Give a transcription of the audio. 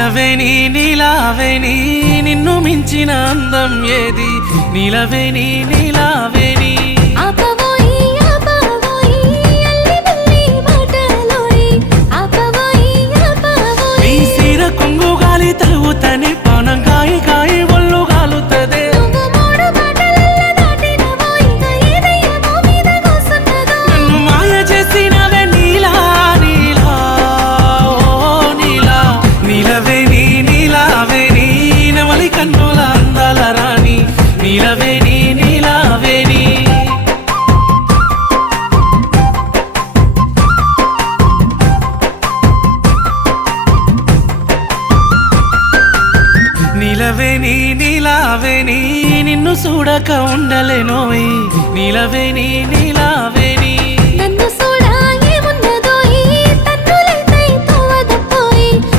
నిలవేని నీలావేని నిన్ను మించిన అందం ఏది నిలవేని నీలావేని నీ సీర కొంగు గాలి తలుగుతని పానం కాయి కాయి ఒళ్ళు గాలుతదే నన్ను మాయ చేసినవే నీలా నీలా ఓ నీలా నీలవేని నీలావేని నెమలి కన్నుల అందాల రాణి నీలవేని నీలావేని నీలవేని నీలావేని నిన్ను చూడక ఉండలేనోయ్ నీలవేని నీలావేని